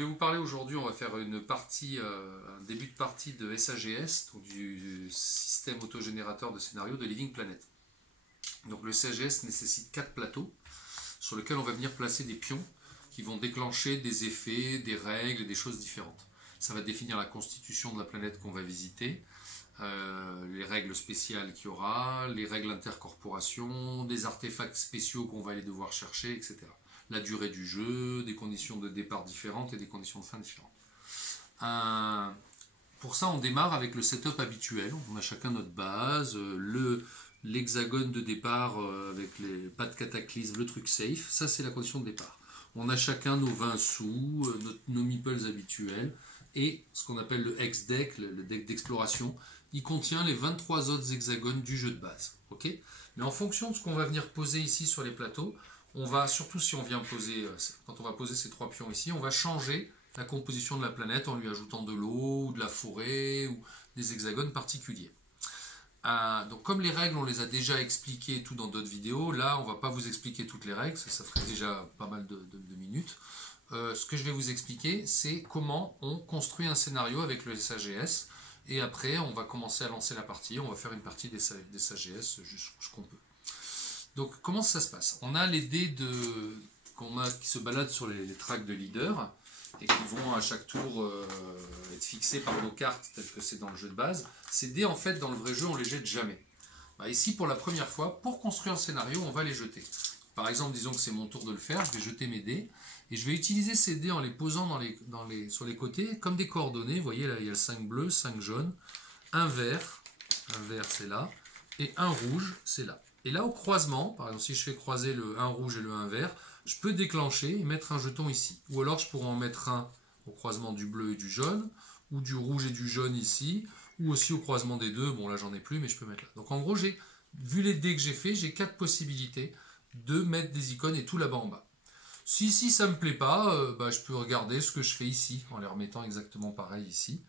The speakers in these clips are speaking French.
vais vous parler aujourd'hui, on va faire une partie, un début de partie de SAGS, donc du système autogénérateur de scénario de Living Planet. Donc le SAGS nécessite 4 plateaux sur lesquels on va venir placer des pions qui vont déclencher des effets, des règles et des choses différentes. Ça va définir la constitution de la planète qu'on va visiter, les règles spéciales qu'il y aura, les règles d'intercorporation, des artefacts spéciaux qu'on va aller devoir chercher, etc. La durée du jeu, des conditions de départ différentes et des conditions de fin différentes. Pour ça, on démarre avec le setup habituel. On a chacun notre base, l'hexagone de départ avec les pas de cataclysme, le truc safe. Ça, c'est la condition de départ. On a chacun nos 20 sous, nos meeples habituels et ce qu'on appelle le hex-deck, le deck d'exploration. Il contient les 23 autres hexagones du jeu de base. Okay, mais en fonction de ce qu'on va venir poser ici sur les plateaux, on va, surtout si on vient poser, quand on va poser ces 3 pions ici, on va changer la composition de la planète en lui ajoutant de l'eau, ou de la forêt, ou des hexagones particuliers. Donc comme les règles, on les a déjà expliquées tout dans d'autres vidéos, là on ne va pas vous expliquer toutes les règles, ça ferait déjà pas mal de minutes. Ce que je vais vous expliquer, c'est comment on construit un scénario avec le SAGS, et après on va commencer à lancer la partie, on va faire une partie des SAGS jusqu'on peut. Donc comment ça se passe? On a les dés qui se baladent sur les tracks de leader et qui vont à chaque tour être fixés par nos cartes telles que c'est dans le jeu de base. Ces dés en fait dans le vrai jeu on les jette jamais. Ici pour la première fois, pour construire un scénario on va les jeter. Par exemple disons que c'est mon tour de le faire, je vais jeter mes dés et je vais utiliser ces dés en les posant sur les côtés comme des coordonnées. Vous voyez là il y a le 5 bleu, 5 jaune, un vert c'est là et un rouge c'est là. Et là, au croisement, par exemple, si je fais croiser le 1 rouge et le 1 vert, je peux déclencher et mettre un jeton ici. Ou alors, je pourrais en mettre un au croisement du bleu et du jaune, ou du rouge et du jaune ici, ou aussi au croisement des deux. Bon, là, j'en ai plus, mais je peux mettre là. Donc, en gros, vu les dés que j'ai fait, j'ai 4 possibilités de mettre des icônes et tout là-bas en bas. Si ici, ça ne me plaît pas, je peux regarder ce que je fais ici, en les remettant exactement pareil ici.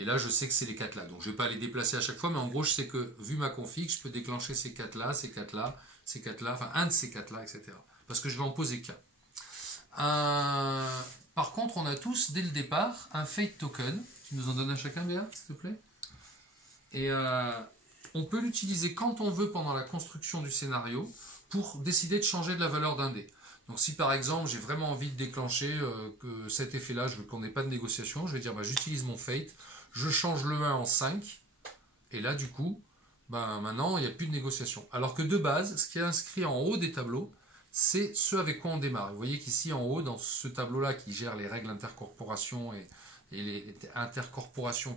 Et là, je sais que c'est les 4 là. Donc, je ne vais pas les déplacer à chaque fois, mais en gros, je sais que, vu ma config, je peux déclencher ces 4 là, ces 4 là, ces 4 là, enfin, un de ces 4 là, etc. Parce que je vais en poser qu'un. Par contre, on a tous, dès le départ, un Fate Token. Tu nous en donnes à chacun, Béa, s'il te plaît. Et on peut l'utiliser quand on veut pendant la construction du scénario pour décider de changer de la valeur d'un dé. Donc si par exemple j'ai vraiment envie de déclencher que cet effet-là, je veux qu'on n'ait pas de négociation, je vais dire j'utilise mon Fate, je change le 1 en 5, et là du coup, maintenant il n'y a plus de négociation. Alors que de base, ce qui est inscrit en haut des tableaux, c'est ce avec quoi on démarre. Vous voyez qu'ici en haut, dans ce tableau-là qui gère les règles d'intercorporation et les intercorporations,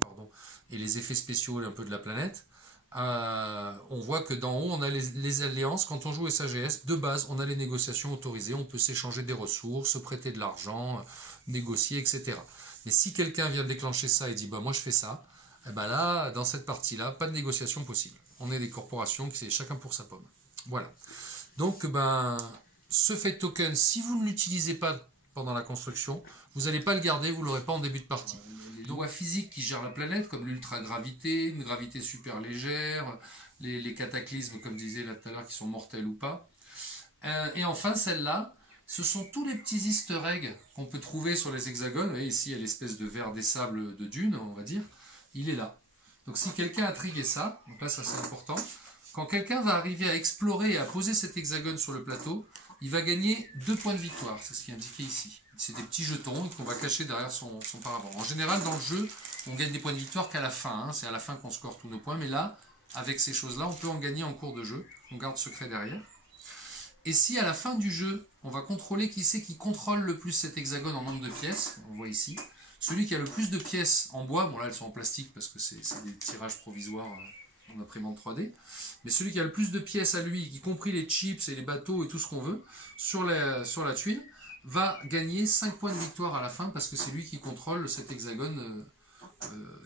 et les effets spéciaux et un peu de la planète, on voit que d'en haut on a les alliances. Quand on joue SAGS, de base on a les négociations autorisées, on peut s'échanger des ressources, se prêter de l'argent, négocier, etc. Mais si quelqu'un vient déclencher ça et dit moi je fais ça, là dans cette partie là pas de négociation possible. On est des corporations qui c'est chacun pour sa pomme. Voilà. Donc ce Fate Token, si vous ne l'utilisez pas pendant la construction, vous n'allez pas le garder, vous ne l'aurez pas en début de partie. Les lois physiques qui gèrent la planète, comme l'ultra-gravité, une gravité super légère, les cataclysmes, comme je disais là tout à l'heure, qui sont mortels ou pas. Et enfin, celle-là, ce sont tous les petits easter eggs qu'on peut trouver sur les hexagones. Vous voyez, ici, il y a l'espèce de verre des sables de dune, on va dire. Il est là. Donc si quelqu'un a trigué ça, donc là, ça c'est important, quand quelqu'un va arriver à explorer et à poser cet hexagone sur le plateau, il va gagner 2 points de victoire, c'est ce qui est indiqué ici. C'est des petits jetons qu'on va cacher derrière son paravent. En général, dans le jeu, on gagne des points de victoire qu'à la fin. C'est à la fin qu'on score tous nos points. Mais là, avec ces choses-là, on peut en gagner en cours de jeu. On garde secret derrière. Et si à la fin du jeu, on va contrôler qui c'est qui contrôle le plus cet hexagone en nombre de pièces, on voit ici, celui qui a le plus de pièces en bois, bon là elles sont en plastique parce que c'est des tirages provisoires en imprimante 3D, mais celui qui a le plus de pièces à lui, y compris les chips et les bateaux et tout ce qu'on veut, sur la tuile, va gagner 5 points de victoire à la fin parce que c'est lui qui contrôle cet hexagone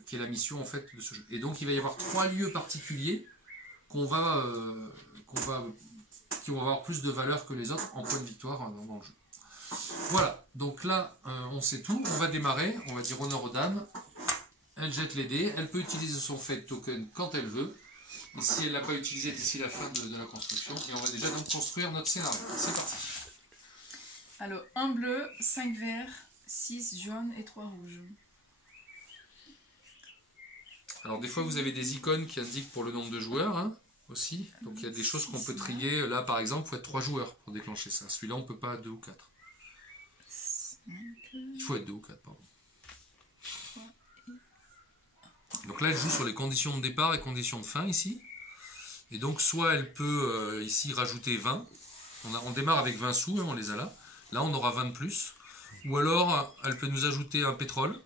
qui est la mission en fait de ce jeu. Et donc il va y avoir 3 lieux particuliers qui vont avoir plus de valeur que les autres en points de victoire dans le jeu. Voilà, donc là on sait tout, on va démarrer, on va dire honneur aux dames, elle jette les dés, elle peut utiliser son Fate Token quand elle veut, et si elle ne l'a pas utilisé d'ici la fin de la construction, et on va déjà donc construire notre scénario. C'est parti. Alors, 1 bleu, 5 vert, 6 jaunes et 3 rouges. Alors des fois vous avez des icônes qui indiquent pour le nombre de joueurs hein, aussi. Donc il y a des choses qu'on peut triguer. Là par exemple, il faut être 3 joueurs pour déclencher ça. Celui-là on peut pas 2 ou 4. Il faut être 2 ou 4, pardon. Donc là elle joue sur les conditions de départ et conditions de fin ici. Et donc soit elle peut ici rajouter 20. On démarre avec 20 sous, hein, on les a là. Là on aura 20 de plus. Ou alors elle peut nous ajouter un pétrole.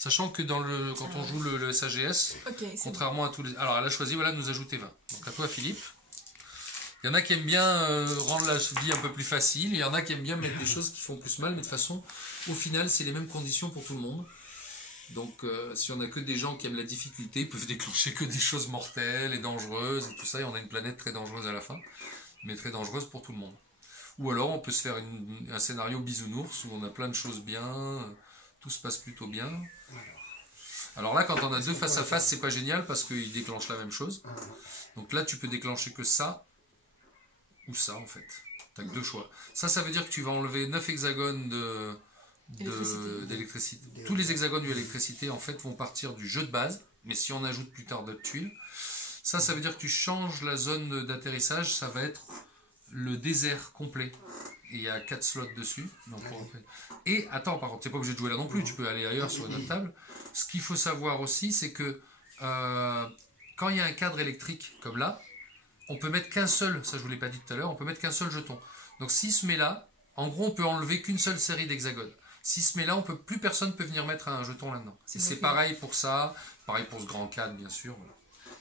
Sachant que quand on joue le SAGS, contrairement à tous les... Alors elle a choisi voilà, de nous ajouter 20. Donc à toi Philippe. Il y en a qui aiment bien rendre la vie un peu plus facile. Il y en a qui aiment bien mettre des choses qui font plus mal. Mais de toute façon, au final, c'est les mêmes conditions pour tout le monde. Donc si on a que des gens qui aiment la difficulté, ils peuvent déclencher que des choses mortelles et dangereuses et tout ça. Et on a une planète très dangereuse à la fin. Mais très dangereuse pour tout le monde. Ou alors on peut se faire un scénario bisounours où on a plein de choses bien... Tout se passe plutôt bien. Alors là, quand on a deux face à face, c'est pas génial parce qu'ils déclenchent la même chose. Donc là, tu peux déclencher que ça ou ça en fait. Tu n'as que 2 choix. Ça veut dire que tu vas enlever 9 hexagones d'électricité. Tous les hexagones d'électricité en fait vont partir du jeu de base. Mais si on ajoute plus tard d'autres tuiles, ça veut dire que tu changes la zone d'atterrissage. Ça va être le désert complet. Et il y a 4 slots dessus. Donc et attends, par contre, tu n'es pas obligé de jouer là non plus, tu peux aller ailleurs sur une autre table. Ce qu'il faut savoir aussi, c'est que quand il y a un cadre électrique comme là, on peut mettre qu'un seul, ça je ne vous l'ai pas dit tout à l'heure, on peut mettre qu'un seul jeton. Donc s'il se met là, en gros on peut enlever qu'une seule série d'hexagones. S'il se met là, plus personne ne peut venir mettre un jeton là-dedans. Et c'est pareil pour ça, pareil pour ce grand cadre bien sûr. Voilà.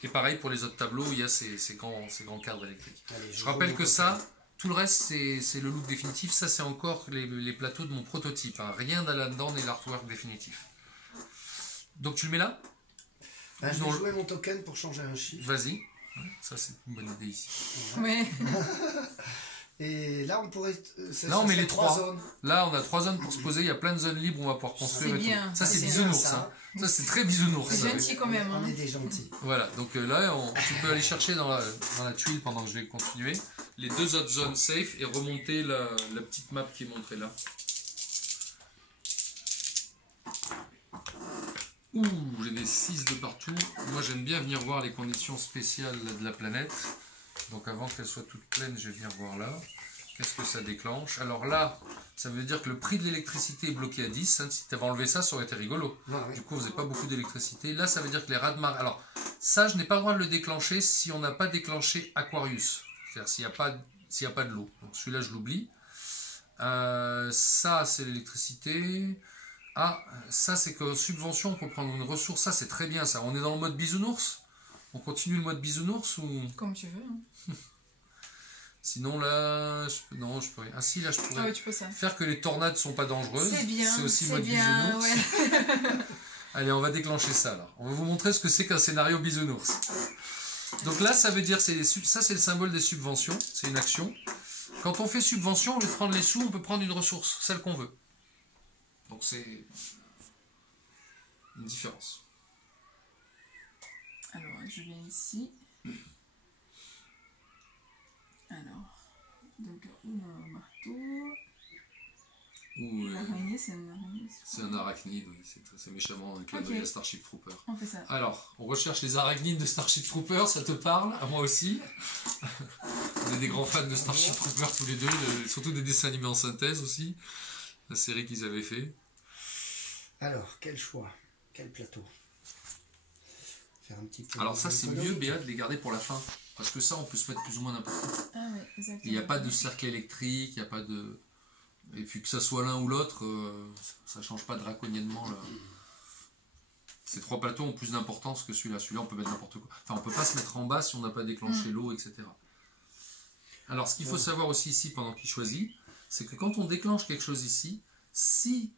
Et pareil pour les autres tableaux où il y a ces grands cadres électriques. Allez, je rappelle que ça... Tout le reste, c'est le look définitif. Ça, c'est encore les plateaux de mon prototype. Hein. Rien là-dedans n'est l'artwork définitif. Donc, tu le mets là je vais jouer mon token pour changer un chiffre. Vas-y. Ça, c'est une bonne idée ici. Oui. Et là, on pourrait... Là, on met les 3 zones. Là, on a 3 zones pour se poser. Il y a plein de zones libres où on va pouvoir construire. C'est bien. Ça, c'est bisounours. Ça, c'est très bisounours. C'est gentil quand même. On est des gentils. Voilà. Donc là, tu peux aller chercher dans la tuile pendant que je vais continuer les 2 autres zones safe et remonter la petite map qui est montrée là. Ouh, j'ai des 6 de partout. Moi, j'aime bien venir voir les conditions spéciales de la planète. Donc avant qu'elle soit toute pleine, je vais venir voir là. Qu'est-ce que ça déclenche? Alors là, ça veut dire que le prix de l'électricité est bloqué à 10. Hein. Si tu avais enlevé ça, ça aurait été rigolo. Ah, oui. Du coup, vous n'avez pas beaucoup d'électricité. Là, ça veut dire que les raz-de-marée... Alors, ça, je n'ai pas le droit de le déclencher si on n'a pas déclenché Aquarius. C'est-à-dire s'il n'y a pas de l'eau. Donc celui-là, je l'oublie. Ça, c'est l'électricité. Ah, ça, c'est que subvention, on peut prendre une ressource. Ça, c'est très bien, ça. On est dans le mode bisounours? On continue le mode bisounours ou... Comme tu veux. Hein. Sinon, là... Non, je peux rien. Ah si, là, je pourrais tu peux ça. faire que les tornades ne sont pas dangereuses. C'est bien. C'est aussi mode bisounours. Ouais. Allez, on va déclencher ça, là. On va vous montrer ce que c'est qu'un scénario bisounours. Donc là, ça veut dire... ça, c'est le symbole des subventions. C'est une action. Quand on fait subvention, au lieu de prendre les sous, on peut prendre une ressource, celle qu'on veut. Donc c'est une différence. Alors, je viens ici. Alors, donc, un marteau. L'araignée, c'est un araignée. C'est un arachnide, oui. C'est méchamment un clin d'œil à Starship Trooper. On fait ça. Alors, on recherche les arachnides de Starship Trooper, ça te parle? À moi aussi. On est des grands fans de Starship Trooper tous les deux, surtout des dessins animés en synthèse aussi. La série qu'ils avaient fait. Alors, quel choix? Quel plateau? Faire un petit peu. Alors ça, c'est mieux, Béa, de les garder pour la fin. Parce que ça, on peut se mettre plus ou moins n'importe où. Ah ouais, exactement. Il n'y a pas de cercle électrique, il n'y a pas de... Et puis que ça soit l'un ou l'autre, ça ne change pas draconiennement. Là. Ces 3 plateaux ont plus d'importance que celui-là. Celui-là, on peut mettre n'importe quoi. Enfin, on ne peut pas se mettre en bas si on n'a pas déclenché l'eau, etc. Alors, ce qu'il faut savoir aussi ici, pendant qu'il choisit, c'est que quand on déclenche quelque chose ici, si...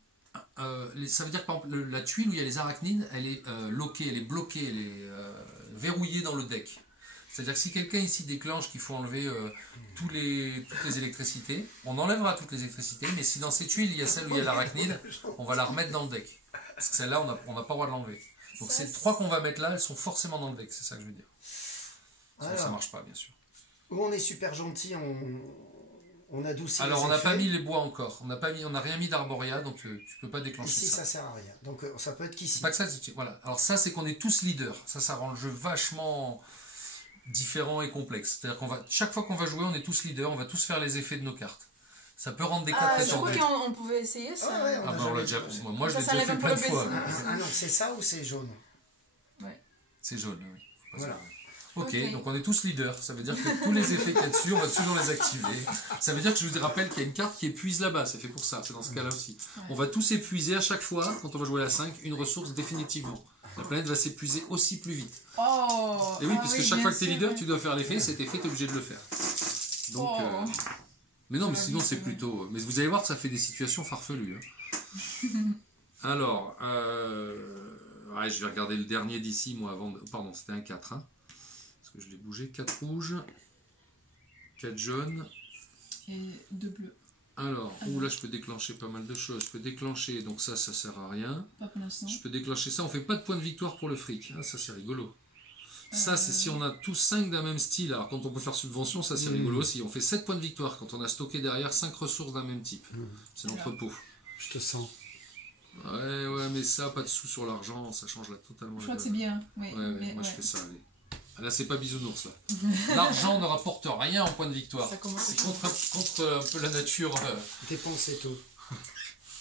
ça veut dire que par exemple, la tuile où il y a les arachnides, elle est loquée, elle est bloquée, elle est verrouillée dans le deck. C'est-à-dire que si quelqu'un ici déclenche qu'il faut enlever toutes les électricités, on enlèvera toutes les électricités, mais si dans ces tuiles il y a celle où il y a l'arachnide, on va la remettre dans le deck. Parce que celle-là, on n'a pas le droit de l'enlever. Donc ces 3 qu'on va mettre là, elles sont forcément dans le deck, c'est ça que je veux dire. Sinon ça ne marche pas, bien sûr. Où on est super gentil, On adoucit Alors les on n'a effets. pas mis les bois encore. On n'a rien mis d'arboria, donc tu peux pas déclencher Ici, ça. ça sert à rien. Donc ça peut être C'est qu'ici. pas que ça, voilà. Alors ça, c'est qu'on est tous leaders. Ça rend le jeu vachement différent et complexe. C'est-à-dire chaque fois qu'on va jouer, on est tous leaders, on va tous faire les effets de nos cartes. Ça peut rendre des cas Ah, très je crois tendus. qu'on pouvait essayer ça. Ah ouais, Ah bah on l'a déjà. Moi je Ça, l'ai ça déjà lève fait un peu plein de le fois. baisser. Ah non, c'est ça ou c'est jaune? C'est jaune, oui. Faut pas Voilà. savoir. Ok, Ok. donc on est tous leaders. Ça veut dire que tous les effets qu'il y a dessus, on va toujours les activer. Ça veut dire que je vous rappelle qu'il y a une carte qui épuise là-bas. C'est fait pour ça. C'est dans ce cas-là aussi. Ouais. On va tous épuiser à chaque fois, quand on va jouer à la 5, une ressource définitivement. La planète va s'épuiser aussi plus vite. Oh. Et oui, ah puisque oui, chaque bien fois que tu es sûr, leader, ouais. tu dois faire l'effet. Cet effet, tu es obligé de le faire. Donc, Oh. mais non, mais Ça va sinon vite, c'est ouais. plutôt. Mais vous allez voir que ça fait des situations farfelues. Hein. Alors, ouais, je vais regarder le dernier d'ici, moi, avant. Pardon, c'était un 4. Hein, parce que je l'ai bougé. 4 rouges, 4 jaunes. Et 2 bleus. Alors, là, je peux déclencher pas mal de choses. Je peux déclencher, donc ça sert à rien. Pas pour l'instant. Je peux déclencher ça. On fait pas de points de victoire pour le fric. Ah, ça, c'est rigolo. Ça, c'est si on a tous 5 d'un même style. Alors, quand on peut faire subvention, ça, c'est rigolo aussi. On fait 7 points de victoire quand on a stocké derrière 5 ressources d'un même type. C'est l'entrepôt. Je te sens. Ouais, mais ça, pas de sous sur l'argent, ça change là totalement. Je crois la que c'est donne. bien. Oui, Ouais, mais moi je ouais. fais ça, allez. Ah, là, c'est pas bisounours, là. L'argent ne rapporte rien en point de victoire. Ça commence C'est à- contre un peu la nature. Dépenser tout.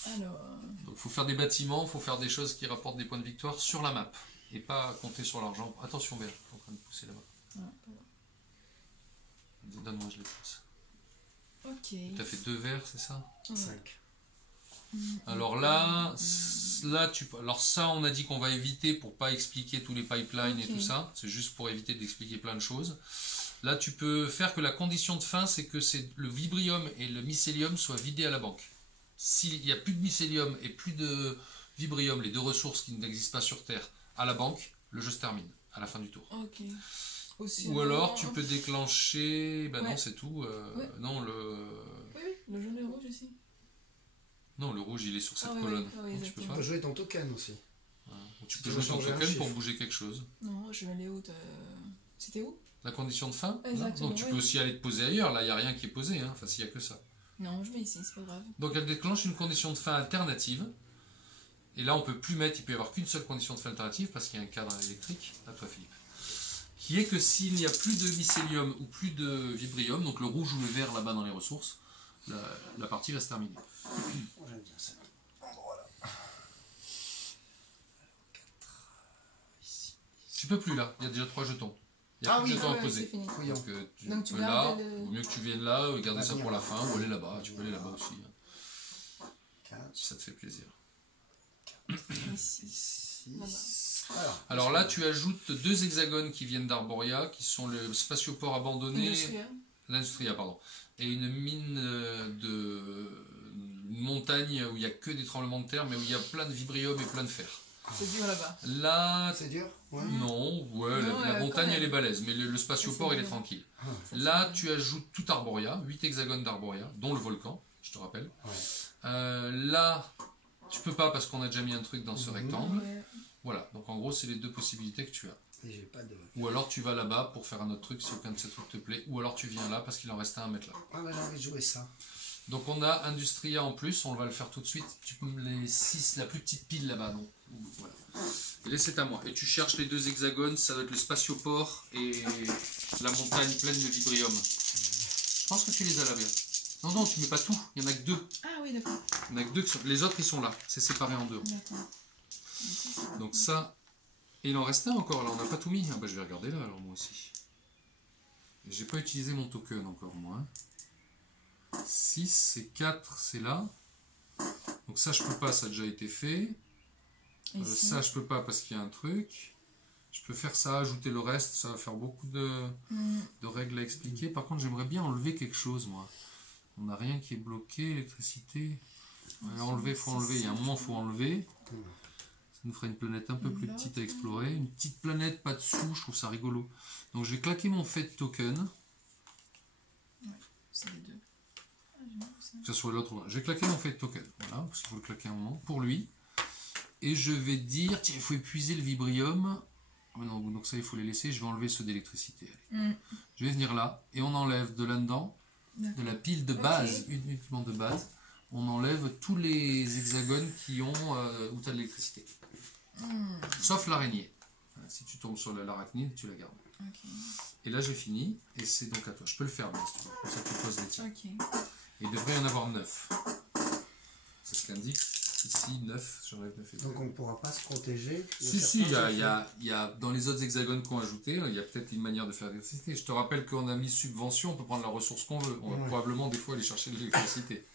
Alors. Donc, il faut faire des bâtiments, il faut faire des choses qui rapportent des points de victoire sur la map. Et pas compter sur l'argent. Attention, Béa, je suis en train de pousser là-bas. Donne-moi, je les pousse. Ok. Tu as fait 2 verres, c'est ça? 5. Alors là, alors ça, on a dit qu'on va éviter pour pas expliquer tous les pipelines et Ok. tout ça. C'est juste pour éviter d'expliquer plein de choses. Là, tu peux faire que la condition de fin, c'est que le vibrium et le mycélium soient vidés à la banque. S'il n'y a plus de mycélium et plus de vibrium, les deux ressources qui n'existent pas sur Terre, à la banque, le jeu se termine à la fin du tour. Ok. Aussi, Ou alors, tu peux déclencher... Ben Ouais. non, c'est tout. Ouais. Non, Oui, le jaune et le rouge ici. non, le rouge, il est sur cette Ah oui, colonne. oui, Donc, tu peux exactement. On pas. peut jouer ton token aussi. Ou tu Tu peux peux jouer ton changer un token pour chiffre. bouger quelque chose. Non, je vais aller où C'était où? La condition de fin. Exactement, Donc tu oui. peux aussi aller te poser ailleurs. Là, il n'y a rien qui est posé. Hein. Enfin, s'il n'y a que ça. Non, je vais ici, c'est pas grave. Donc elle déclenche une condition de fin alternative. Et là, on peut plus mettre, il peut y avoir qu'une seule condition de fin alternative parce qu'il y a un cadre électrique. À toi, Philippe. Qui est que s'il n'y a plus de mycélium ou plus de vibrium, donc le rouge ou le vert là-bas dans les ressources, la partie va se terminer. Moi, j'aime bien cet endroit-là. Tu peux plus là, il y a déjà 3 jetons. Il n'y a Ah plus de oui, jetons à c'est poser. fini. Couillon. Donc, Donc, tu tu peux là, gardes le- vaut mieux que tu viennes là, garder Va ça venir pour la là. fin, ou aller là-bas, tu peux aller là-bas aussi, hein, 4, si ça te fait plaisir. Ici. 6. Alors là, tu ajoutes 2 hexagones qui viennent d'Arboria, qui sont le spatioport abandonné, Industriel. l'Industria, pardon, et une mine une montagne où il n'y a que des tremblements de terre, mais où il y a plein de vibrium et plein de fer. C'est dur là-bas. Là, C'est dur? Ouais. non, ouais, Non, la quand montagne même. elle est balèze, mais le spatioport C'est il est bien. tranquille. Ah, Là, tu ajoutes tout Arboria, 8 hexagones d'Arboria, dont le volcan, je te rappelle. ouais. Là, tu peux pas parce qu'on a déjà mis un truc dans ce Mhm. rectangle. Ouais. Voilà, donc en gros, c'est les 2 possibilités que tu as. Et j'ai pas de. Ou alors tu vas là-bas pour faire un autre truc si aucun de ces trucs te plaît, ou alors tu viens là parce qu'il en reste un à mettre là. Ah, bah, j'ai envie de jouer ça. Donc on a Industria en plus, on va le faire tout de suite. Tu peux les 6, la plus petite pile là-bas, donc voilà. Et là c'est à moi. Et tu cherches les 2 hexagones, ça doit être le spatioport et la montagne pleine de vibrium. Je pense que tu les as là, bien. Non, tu mets pas tout, il y en a que 2. Ah oui, d'accord. Il y en a que 2 les autres ils sont là, c'est séparé en 2. D'accord. Donc ça, et il en reste un encore là, on n'a pas tout mis. Ah bah je vais regarder là alors moi aussi. J'ai pas utilisé mon token encore moi. 6 c'est 4 c'est là. Donc ça je peux pas, ça a déjà été fait. Et ici. Ça je peux pas parce qu'il y a un truc. Je peux faire ça, ajouter le reste, ça va faire beaucoup de règles à expliquer. Par contre j'aimerais bien enlever quelque chose moi. On n'a rien qui est bloqué, électricité. Ouais, enlever, faut enlever, il y a un moment faut enlever. Ça nous fera une planète un peu plus petite à explorer. Une petite planète, pas de sous, je trouve ça rigolo. Donc je vais claquer mon fait token. C'est les 2. Ah, j'aime bien ça. Que ce soit l'autre. Je vais claquer mon fait token. Voilà, parce qu'il faut le claquer un moment. Pour lui. Et je vais dire, tiens, il faut épuiser le vibrium. Oh non, donc ça, il faut les laisser. Je vais enlever ceux d'électricité. Allez. Je vais venir là. Et on enlève de là-dedans. de la pile de base, uniquement de base, on enlève tous les hexagones qui ont où tu as de l'électricité. Sauf l'araignée. Voilà, si tu tombes sur l'arachnide, tu la gardes. Ok. Et là j'ai fini, et c'est donc à toi. Je peux le faire, bien si tu veux. Pour ça tu poses les tiens. Ok. Et il devrait y en avoir 9. C'est ce qu'indique ici 9. J'enlève 9 hexagones. Donc on ne pourra pas se protéger. Si, il y a dans les autres hexagones qu'on a ajoutés, il y a peut-être une manière de faire de l'électricité. Je te rappelle qu'on a mis subvention, on peut prendre la ressource qu'on veut. On va probablement des fois aller chercher de l'électricité.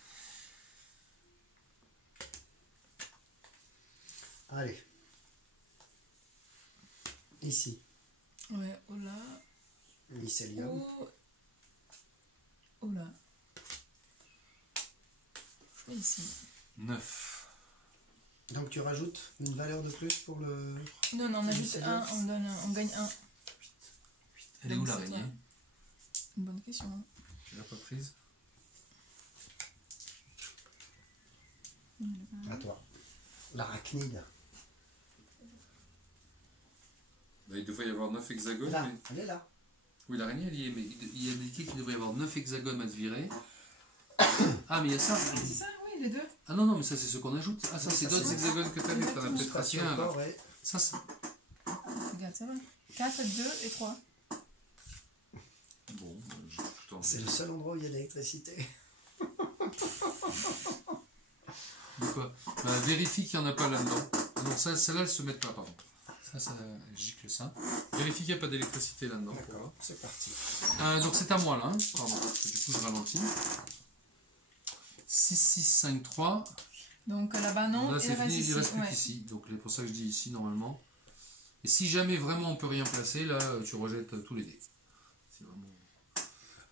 Allez. Ici, Ouais, oh là. mycélium. Oh. Oh là. Et ici. 9. Donc tu rajoutes une valeur de plus pour le... Non, non, on ajoute Mycélium. un, on gagne un. Elle est où Donc, l'araignée? c'est une bonne question. Hein. Tu l'as pas prise? À toi. L'arachnide. Il devrait y avoir 9 hexagones. Là, Mais... elle est là. Oui, l'araignée elle y est, mais il y a indiqué qu'il devrait y avoir 9 hexagones à te virer. Ah, mais il y a ça. Ah, c'est ça, oui, les deux. Ah non, non, mais ça c'est ce qu'on ajoute. Ah, ça c'est d'autres c'est hexagones que tu avais. T'en as Exactement. peut-être raté un. Encore, Là. ouais. Ça, c'est... Regarde, ça va. 4, 2 et 3. Bon, je tout en C'est le seul endroit où il y a de l'électricité. De quoi? Vérifie qu'il n'y en a pas là-dedans. Non, celle-là, elle se met pas, pardon. Ça, elle gicle ça. Vérifie qu'il n'y a pas d'électricité là-dedans. Pour voir. D'accord, c'est parti. Donc c'est à moi là, hein. Pardon, parce que du coup je ralentis. 6, 6, 5, 3. Donc là-bas, non. Là et c'est le fini, reste il reste ici. plus Ouais. qu'ici. Donc c'est pour ça que je dis ici normalement. Et si jamais vraiment on peut rien placer, là tu rejettes tous les dés. C'est vraiment...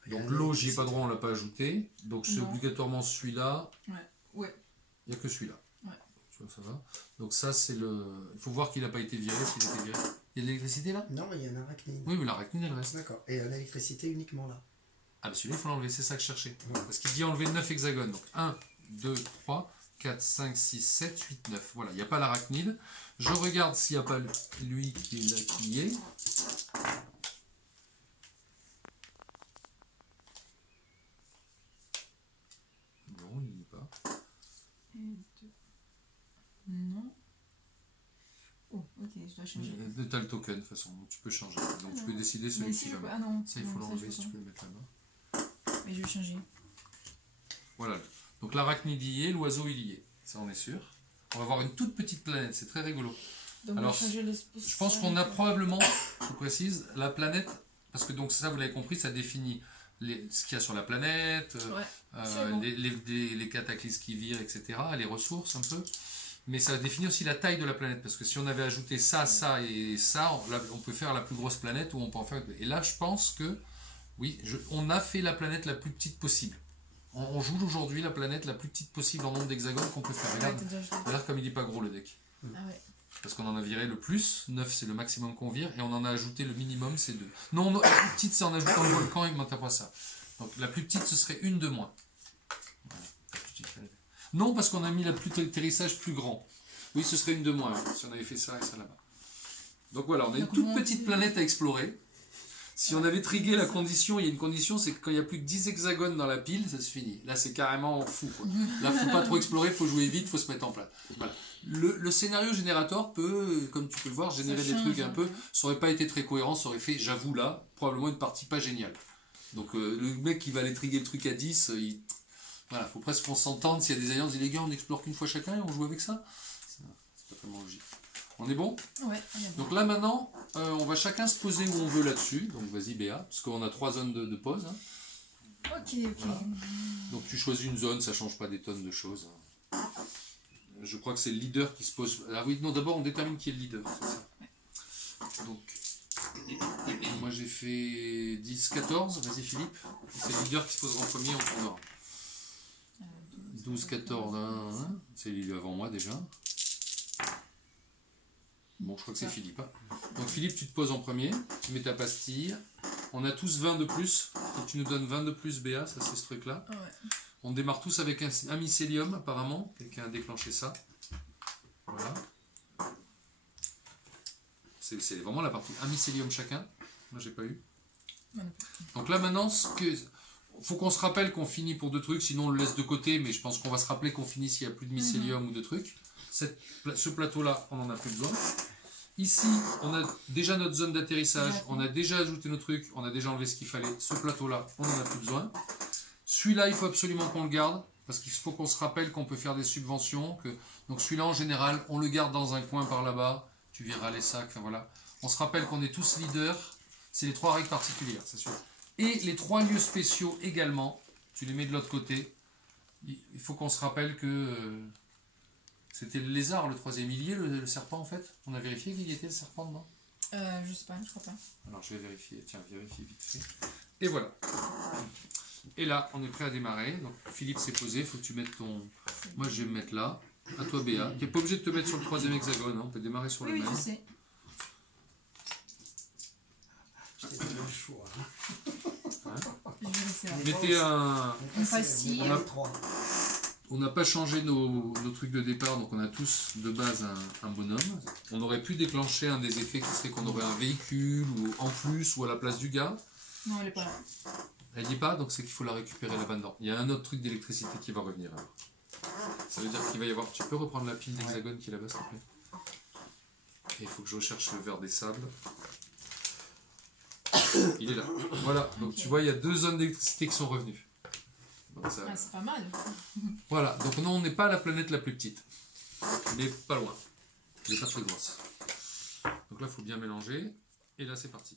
Il y a Donc de l'eau, j'y ai l'électricité. pas droit, on l'a pas ajouté. Donc c'est Non. obligatoirement celui-là. Ouais. Il n'y a que celui-là. Ouais. Tu vois, ça va. Donc ça c'est le... Il faut voir qu'il n'a pas été viré, s'il a été viré. Il y a de l'électricité là? Non, il y a un arachnide. Oui, mais l'arachnide elle reste. D'accord. Et l'électricité uniquement là. Ah bah celui-là il faut l'enlever, c'est ça que je cherchais. Parce qu'il dit enlever 9 hexagones. Donc 1, 2, 3, 4, 5, 6, 7, 8, 9. Voilà, il n'y a pas l'arachnide. Je regarde s'il n'y a pas lui qui est là, qui y est. Non, il n'y est pas. Et 2. Non. Oh, ok, je dois changer. Tu as le token de toute façon, donc tu peux changer. Donc tu peux décider celui Mais que si tu je vas peux... mettre. Ah non. Ça il faut non, l'enlever je si peux tu pas. peux le mettre là-bas. Mais je vais changer. Voilà. Donc l'arachnide y est, l'oiseau il y est. Ça on est sûr. On va avoir une toute petite planète, c'est très rigolo. Donc Alors, on va changer le... Je pense qu'on a probablement, je précise, la planète, parce que donc ça vous l'avez compris, ça définit ce qu'il y a sur la planète, Ouais, c'est bon. les cataclysmes qui virent, etc., les ressources un peu. Mais ça définit aussi la taille de la planète, parce que si on avait ajouté ça, ça et ça, on peut faire la plus grosse planète, ou on peut en faire... Et là, je pense que, oui, on a fait la planète la plus petite possible. On joue aujourd'hui la planète la plus petite possible en nombre d'hexagones qu'on peut faire. Ouais, Regarde, t'as déjà ajouté. regarde comme il n'est pas gros le deck. Ah ouais. Parce qu'on en a viré le plus, 9 c'est le maximum qu'on vire, et on en a ajouté le minimum, c'est 2. Non, la plus petite c'est en ajoutant le volcan, il ne m'entend pas ça. Donc la plus petite ce serait une de moins. Voilà, la plus petite, non, parce qu'on a mis l'atterrissage plus grand. Oui, ce serait une de moins, si on avait fait ça et ça là-bas. Donc voilà, on a une Donc, toute moi, petite planète à explorer. Si on avait trigué la condition, il y a une condition, c'est que quand il y a plus que 10 hexagones dans la pile, ça se finit. Là, c'est carrément fou, quoi. Là, faut pas trop explorer, faut jouer vite, faut se mettre en place. Voilà. Le scénario générateur peut, comme tu peux le voir, générer des change trucs un un peu. peu. Ça aurait pas été très cohérent, ça aurait fait, j'avoue là, probablement une partie pas géniale. Donc le mec qui va aller triguer le truc à 10, voilà, faut presque qu'on s'entende. S'il y a des alliances, dit les gars, on n'explore qu'une fois chacun et on joue avec ça. C'est pas tellement logique. On est bon? Ouais, on est bon. Donc là maintenant, on va chacun se poser où on veut là-dessus. Donc vas-y Béa, parce qu'on a 3 zones de pause. Hein. Ok, ok. Voilà. Donc tu choisis une zone, ça change pas des tonnes de choses. Je crois que c'est le leader qui se pose. Ah oui, non, d'abord on détermine qui est le leader, c'est ça. Donc, moi j'ai fait 10, 14, vas-y Philippe. C'est le leader qui se posera en premier, on tournera. 12, 14, hein. C'est lui avant moi déjà. Bon, je crois que c'est Philippe. Hein. Donc Philippe, tu te poses en premier, tu mets ta pastille. On a tous 20 de plus. Faut que tu nous donnes 20 de plus, Béa, ça c'est ce truc-là. Ouais. On démarre tous avec un mycélium, apparemment. Quelqu'un a déclenché ça. Voilà. C'est vraiment la partie. Un mycélium chacun. Moi, j'ai pas eu. Ouais. Donc là, maintenant, faut qu'on se rappelle qu'on finit pour 2 trucs, sinon on le laisse de côté, mais je pense qu'on va se rappeler qu'on finit s'il n'y a plus de mycélium ou de trucs. Ce plateau-là, on n'en a plus besoin. Ici, on a déjà notre zone d'atterrissage, on a déjà ajouté nos trucs, on a déjà enlevé ce qu'il fallait. Ce plateau-là, on n'en a plus besoin. Celui-là, il faut absolument qu'on le garde, parce qu'il faut qu'on se rappelle qu'on peut faire des subventions. Donc celui-là, en général, on le garde dans un coin par là-bas. Tu verras les sacs, enfin voilà. On se rappelle qu'on est tous leaders. C'est les 3 règles particulières, c'est sûr. Et les 3 lieux spéciaux également, tu les mets de l'autre côté. Il faut qu'on se rappelle que c'était le lézard, le 3e. Il y est le serpent en fait. On a vérifié qu'il y était le serpent dedans. Je sais pas, je crois pas. Alors je vais vérifier, tiens, vérifie vite fait. Et voilà. Et là, on est prêt à démarrer. Donc Philippe s'est posé, il faut que tu mettes ton... Moi je vais me mettre là. À toi Béa. Tu n'es pas obligé de te mettre sur le 3e hexagone, hein. On peut démarrer sur le Oui, même. je sais. J'ai pas le choix. Je vais laisser là. Mettez un... On facile. On n'a pas changé nos trucs de départ, donc on a tous de base un bonhomme. On aurait pu déclencher un des effets qui serait qu'on aurait un véhicule ou en plus ou à la place du gars. Non, elle est pas là. Elle n'y est pas, donc c'est qu'il faut la récupérer là-bas dedans. Il y a un autre truc d'électricité qui va revenir. Alors. Ça veut dire qu'il va y avoir... Tu peux reprendre la pile d'hexagone qui est là-bas, s'il te plaît? Et il faut que je recherche le verre des sables. Il est là. Voilà, donc tu vois, il y a 2 zones d'électricité qui sont revenues. Donc ça... Ah, c'est pas mal. Voilà, donc non, on n'est pas la planète la plus petite. Mais pas loin. Elle n'est pas très grosse. Donc là, il faut bien mélanger. Et là, c'est parti.